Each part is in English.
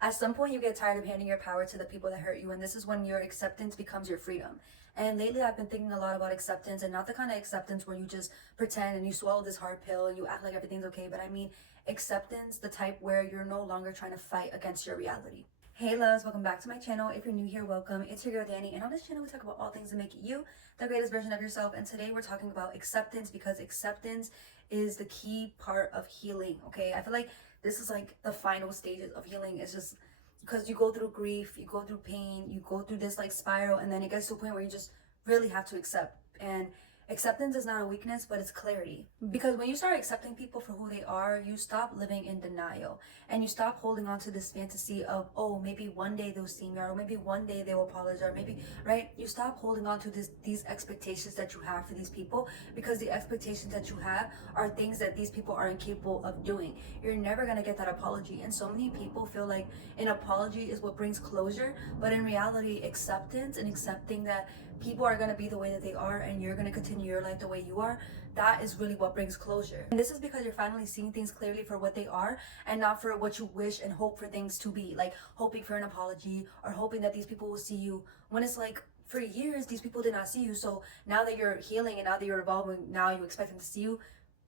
At some point, you get tired of handing your power to the people that hurt you, and this is when your acceptance becomes your freedom. And lately, I've been thinking a lot about acceptance, and not the kind of acceptance where you just pretend and you swallow this hard pill and you act like everything's okay, but I mean acceptance, the type where you're no longer trying to fight against your reality. Hey loves, welcome back to my channel. If you're new here, welcome. It's your girl Danny, and on this channel we talk about all things that make you the greatest version of yourself. And today we're talking about acceptance, because acceptance is the key part of healing. Okay, I feel like this is like the final stages of healing. It's just because you go through grief, you go through pain, you go through this like spiral, and then it gets to a point where you just really have to accept. And acceptance is not a weakness, but it's clarity. Because when you start accepting people for who they are, you stop living in denial, and you stop holding on to this fantasy of, oh, maybe one day they'll see me, or maybe one day they will apologize, or maybe, right? You stop holding on to these expectations that you have for these people, because the expectations that you have are things that these people are incapable of doing. You're never gonna get that apology. And so many people feel like an apology is what brings closure, but in reality, acceptance and accepting that people are going to be the way that they are and you're going to continue your life the way you are, that is really what brings closure. And this is because you're finally seeing things clearly for what they are, and not for what you wish and hope for things to be, like hoping for an apology or hoping that these people will see you, when it's like for years these people did not see you. So now that you're healing and now that you're evolving, now you expect them to see you.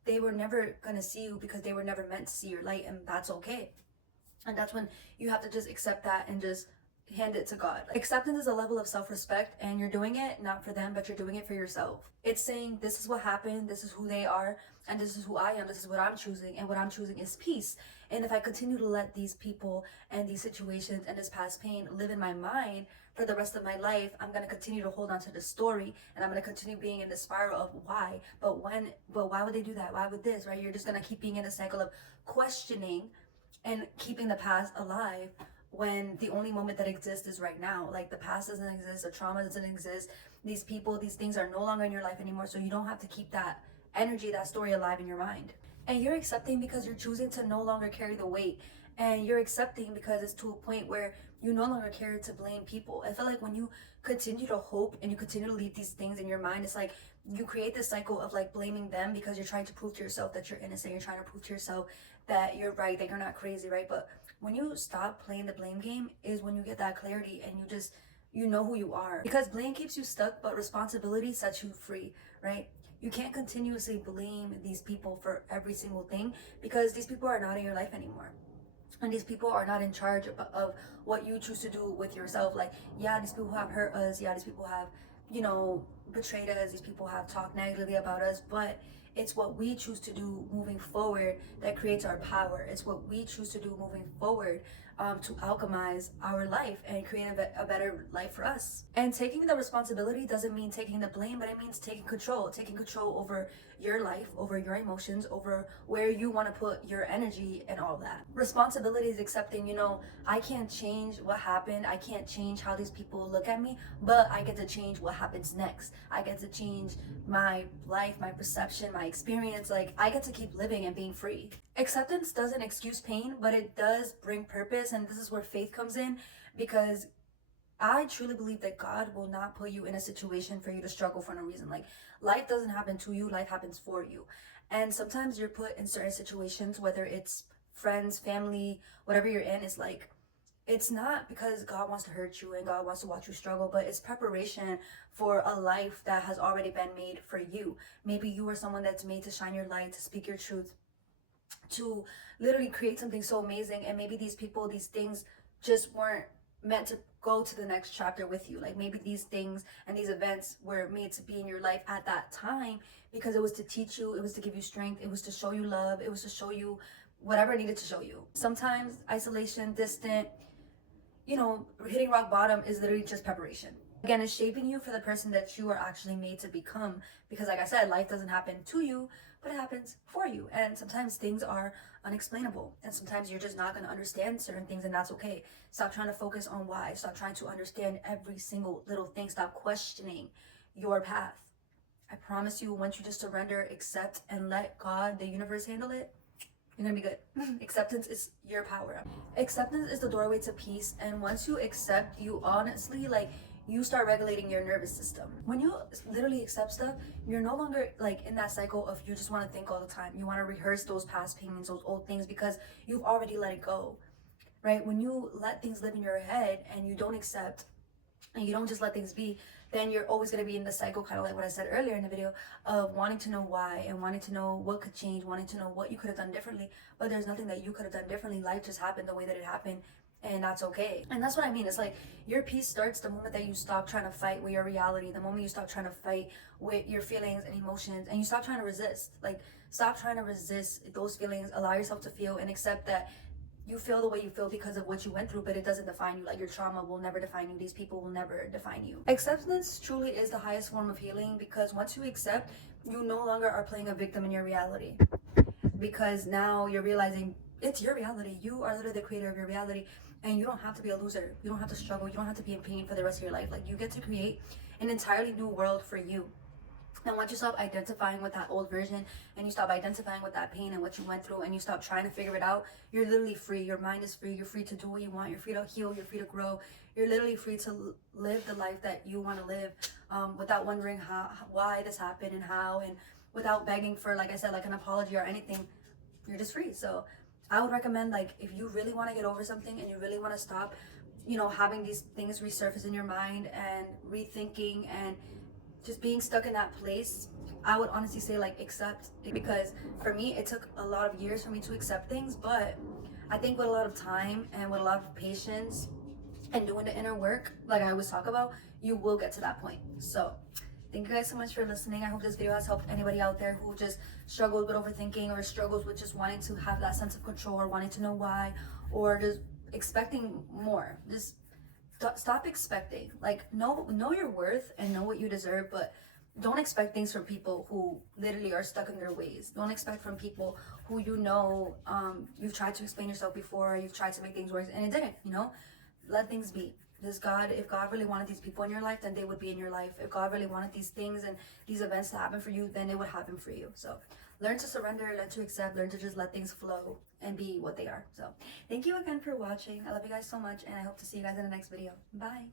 They were never going to see you because they were never meant to see your light, and that's okay. And that's when you have to just accept that and just hand it to God. Acceptance is a level of self-respect, and you're doing it not for them, but you're doing it for yourself. It's saying, this is what happened, this is who they are, and this is who I am, this is what I'm choosing, and what I'm choosing is peace. And if I continue to let these people and these situations and this past pain live in my mind for the rest of my life, I'm going to continue to hold on to the story, and I'm going to continue being in the spiral of why, but why would they do that, why would this, right? You're just going to keep being in the cycle of questioning and keeping the past alive, when the only moment that exists is right now. Like, the past doesn't exist, the trauma doesn't exist, these people, these things are no longer in your life anymore. So you don't have to keep that energy, that story alive in your mind. And you're accepting because you're choosing to no longer carry the weight. And you're accepting because it's to a point where you no longer care to blame people. I feel like when you continue to hope and you continue to leave these things in your mind, it's like you create this cycle of like blaming them, because you're trying to prove to yourself that you're innocent, you're trying to prove to yourself that you're right, that you're not crazy, right? But when you stop playing the blame game is when you get that clarity and you know who you are. Because blame keeps you stuck, but responsibility sets you free, right? You can't continuously blame these people for every single thing, because these people are not in your life anymore. And these people are not in charge of what you choose to do with yourself. Like, yeah, these people have hurt us. Yeah, these people have, betrayed us. These people have talked negatively about us. But it's what we choose to do moving forward that creates our power. It's what we choose to do moving forward, to alchemize our life and create a better life for us. And taking the responsibility doesn't mean taking the blame, but it means taking control over your life, over your emotions, over where you want to put your energy and all that. Responsibility is accepting, I can't change what happened. I can't change how these people look at me, but I get to change what happens next. I get to change my life, my perception, my experience. Like, I get to keep living and being free. Acceptance doesn't excuse pain, but it does bring purpose. And this is where faith comes in, because I truly believe that God will not put you in a situation for you to struggle for no reason. Like, life doesn't happen to you, life happens for you. And sometimes you're put in certain situations, whether it's friends, family, whatever you're in, is like, it's not because God wants to hurt you and God wants to watch you struggle, but it's preparation for a life that has already been made for you. Maybe you are someone that's made to shine your light, to speak your truth, to literally create something so amazing. And maybe these people, these things just weren't meant to go to the next chapter with you. Like, maybe these things and these events were made to be in your life at that time because it was to teach you, it was to give you strength, it was to show you love, it was to show you whatever it needed to show you. Sometimes isolation, distant, hitting rock bottom is literally just preparation. Again, it's shaping you for the person that you are actually made to become. Because like I said, life doesn't happen to you, but it happens for you. And sometimes things are unexplainable. And sometimes you're just not going to understand certain things, and that's okay. Stop trying to focus on why. Stop trying to understand every single little thing. Stop questioning your path. I promise you, once you just surrender, accept, and let God, the universe, handle it, you're gonna be good. Acceptance is your power. Acceptance is the doorway to peace. And once you accept, you honestly, you start regulating your nervous system. When you literally accept stuff, you're no longer like in that cycle of you just want to think all the time. You want to rehearse those past pains, those old things, because you've already let it go. right? When you let things live in your head and you don't accept and you don't just let things be, then you're always going to be in the cycle, kind of like what I said earlier in the video, of wanting to know why and wanting to know what could change, wanting to know what you could have done differently. But there's nothing that you could have done differently. Life just happened the way that it happened, and that's okay. And that's what I mean. It's like your peace starts the moment that you stop trying to fight with your reality, the moment you stop trying to fight with your feelings and emotions, and you stop trying to resist. Like, stop trying to resist those feelings. Allow yourself to feel and accept that you feel the way you feel because of what you went through, but it doesn't define you. Like, your trauma will never define you. These people will never define you. Acceptance truly is the highest form of healing, because once you accept, you no longer are playing a victim in your reality, because now you're realizing it's your reality. You are literally the creator of your reality, and you don't have to be a loser. You don't have to struggle. You don't have to be in pain for the rest of your life. Like, you get to create an entirely new world for you. And once you stop identifying with that old version, and you stop identifying with that pain and what you went through, and you stop trying to figure it out, you're literally free. Your mind is free. You're free to do what you want. You're free to heal. You're free to grow. You're literally free to live the life that you want to live, without wondering why this happened and how, and without begging for, like I said, like an apology or anything. You're just free. So I would recommend, like, if you really want to get over something and you really want to stop, having these things resurface in your mind and rethinking and just being stuck in that place, I would honestly say, like, accept. Because for me, it took a lot of years for me to accept things, but I think with a lot of time and with a lot of patience and doing the inner work, like I always talk about, you will get to that point. So thank you guys so much for listening. I hope this video has helped anybody out there who just struggles with overthinking, or struggles with just wanting to have that sense of control, or wanting to know why, or just expecting more. Just stop expecting. Like, know your worth and know what you deserve, but don't expect things from people who literally are stuck in their ways. Don't expect from people who, you've tried to explain yourself before, you've tried to make things work and it didn't. Let things be. If God really wanted these people in your life, then they would be in your life. If God really wanted these things and these events to happen for you, then it would happen for you. So learn to surrender, learn to accept, learn to just let things flow and be what they are. So thank you again for watching. I love you guys so much, and I hope to see you guys in the next video. Bye.